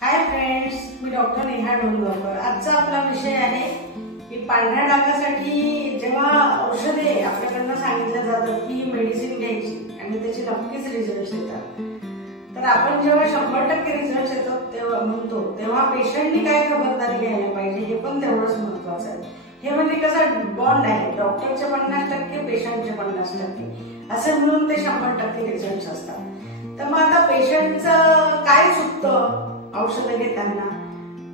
Hi friends, मी doctor Neha डोंगरकर। आजचा आपला विषय आहे की पांढऱ्या डागासाठी जेव्हा औषधे आपल्याकडनं सांगितलं जातं की मेडिसिन घ्यायची आणि त्याचे नक्कीच रिझल्ट येतात, तर आपण जेव्हा 100% रिझल्ट येतात तेव्हा म्हणतो तेव्हा पेशंटनी काय खबरदारी घ्यायला पाहिजे हे पण तेवढंच महत्त्वाचं आहे। हे म्हणजे कसं बॉन्ड आहे, डॉक्टरचे 50%, पेशंटचे 50% असे म्हणून ते 100% रिझल्ट असतात। तर मग आता पेशंटचं काय चुकतं औषधं घेताना,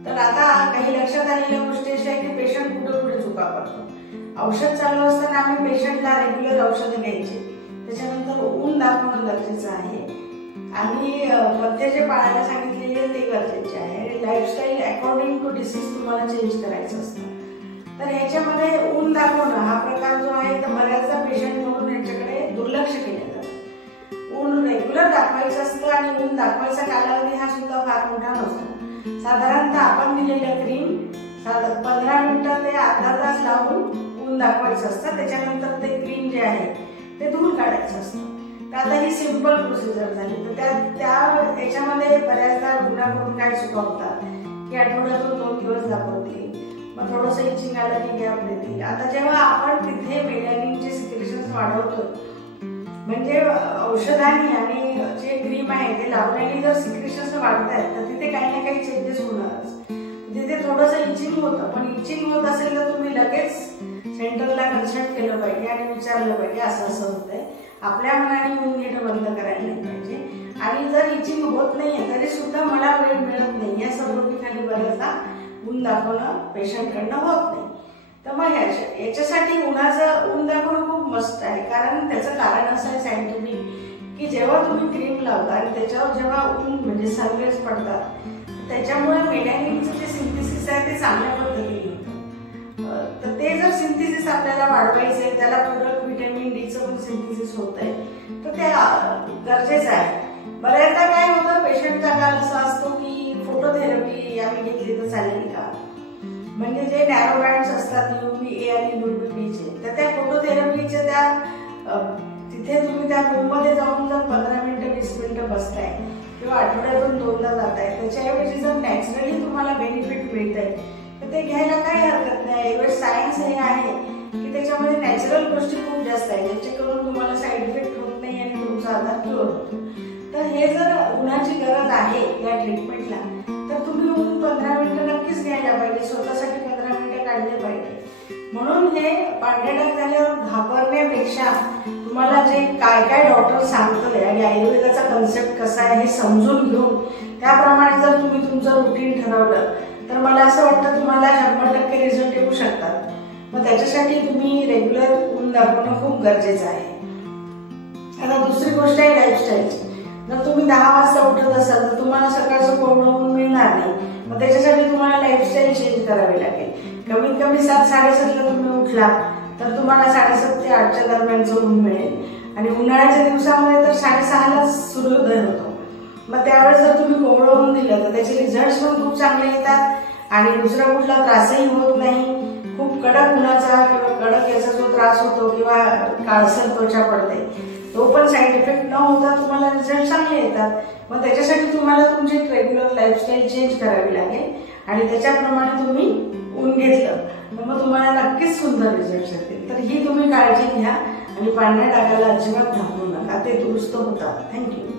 तर आता काही लक्षात आलेल्या गोष्टी अशा आहे की पेशंट कुठे कुठे चुका करतो। औषध चालू असताना आम्ही पेशंटला रेग्युलर औषधं घ्यायची, त्याच्यानंतर ऊन दाखवणं गरजेचं आहे आणि पथ्य जे पाळायला सांगितलेले ते गरजेचे आहे आणि लाईफस्टाईल अकॉर्डिंग टू डिसीज तुम्हाला चेंज करायचं असतं। तर ह्याच्यामध्ये ऊन दाखवणं हा प्रकार जो आहे तर बऱ्याचदा पेशंट म्हणून याच्याकडे दुर्लक्ष केलं जातं। ऊन रेग्युलर दाखवायचं असतं आणि ऊन दाखवायचा कालावधी हा सुद्धा फार मोठा नसतो। साधारणतः आपण दिलेल्या क्रीम 15 मिनिटं ते अर्धा तास लावून ऊन दाखवायचं असतं, त्याच्यानंतर ते क्रीम जे आहे ते धुवून काढायचं असतं। तर आता ही सिंपल प्रोसिजर झाली। तर त्या याच्यामध्ये बऱ्याचदा रुग्णाकडून काय चुकवतात की आठवड्यातून 2 दिवस दाखवतील, मग थोडंसं इचिंग आलं की गॅप देतील। आता जेव्हा आपण तिथे मेलॅनिनचे सिक्रेशन्स वाढवतो, म्हणजे औषधांनी आणि जे क्रीम आहे ते लावल्याने जर सिक्रेशन्स वाढतायत तर तिथे काही ना काही चेंजेस होणारच। तिथे थोडंसं इचिंग होतं, पण इचिंग होत असेल तर तुम्ही लगेच सेंटरला कन्सल्ट केलं पाहिजे आणि विचारलं पाहिजे असं असं होतंय, आपल्या मनाने ऊन घेणं बंद करायला नाही पाहिजे। आणि जर इचिंग होत नाहीये तरी सुद्धा मला वेळ मिळत नाही या सबुरीखाली बऱ्याचदा ऊन दाखवणं पेशंटकडनं होत नाही। तर मग याच्यासाठी उन्हाचं ऊन दाखवणं खूप मस्त आहे, कारण त्याचं कारण असं आहे सायंटिफिक की जेव्हा तुम्ही क्रीम लावता आणि त्याच्यावर जेव्हा ऊन म्हणजे सनरेज पडतात त्याच्यामुळे मेलॅनिनचं जे सिंथेसिस आहे ते चांगल्या पद्धतीने होतं। तर ते जर सिंथेसिस आपल्याला वाढवायचं आहे, त्याला पूरक व्हिटॅमिन डीचं पण सिंथेसिस होत आहे, तर ते गरजेचं आहे। बऱ्याचदा काय होतं पेशंटचा काल असा असतो की फोटोथेरपी आम्ही घेतली तर चालेल का, म्हणजे जे नॅरो बँड्स असतात UVA आणि UVB चे, तर त्या फोटोथेरपीच्या त्या तिथे तुम्ही त्या रूम मध्ये जाऊन जर 15 मिनिटं 20 मिनिटं बसताय किंवा आठवड्यातून 2दा जाताय, त्याच्याऐवजी जर नॅचरली तुम्हाला बेनिफिट मिळत आहे तर ते घ्यायला काही हरकत नाही। एवढं सायन्स हे आहे की त्याच्यामध्ये नॅचरल गोष्टी खूप जास्त आहेत ज्याच्याकडून तुम्हाला साईड इफेक्ट होत नाही आणि तुमचा आजार क्युअर होतो। तर हे जर उन्हाची गरज आहे या ट्रीटमेंटला तर तुम्ही ऊन 15 मिनिटं नक्कीच घ्यायला पाहिजे, स्वतःसाठी 15 मिनिटं काढले पाहिजे। म्हणून हे पांढरे डाग झाल्यावर घाबरण्यापेक्षा तुम्हाला जे काय काय डॉक्टर सांगतोय आणि आयुर्वेदाचा कन्सेप्ट कसा आहे हे समजून घेऊन त्याप्रमाणे जर तुम्ही तुमचं रुटीन ठरवलं तर मला असं वाटतं तुम्हाला 100% रिझल्ट येऊ शकतात। मग त्याच्यासाठी तुम्ही रेग्युलर ऊन दाखवणं खूप गरजेचं आहे। आता दुसरी गोष्ट आहे लाईफस्टाईलची। जर तुम्ही 10 वाजता उठत असाल तर तुम्हाला सकाळचं कोवळं ऊन मिळणार नाही, मग त्याच्यासाठी तुम्हाला लाईफस्टाईल चेंज करावी लागेल। कमीत कमी 7-7:30ला तुम्ही उठला तर तुम्हाला 7:30 ते 8च्या दरम्यानचं ऊन मिळेल आणि उन्हाळ्याच्या दिवसामध्ये तर 6:30ला सूर्योदय होतो। मग त्यावेळेस जर तुम्ही कोवळं ऊन दिलं तर त्याचे रिझल्ट पण खूप चांगले येतात आणि दुसरा कुठला त्रासही होत नाही। खूप कडक उन्हाचा किंवा कडक याचा जो त्रास होतो किंवा काळसर त्वचा पडते तो पण साईड इफेक्ट न होता तुम्हाला रिझल्ट चांगले येतात। मग त्याच्यासाठी तुम्हाला तुमची रेग्युलर लाईफस्टाईल चेंज करावी लागेल आणि त्याच्याप्रमाणे तुम्ही ऊन घेतलं तर मग तुम्हाला नक्कीच सुंदर रिझल्ट येतील। तर ही तुम्ही काळजी घ्या आणि पांढऱ्या डागाला अजिबात घाबरू नका, ते दुरुस्त होतात। थँक्यू।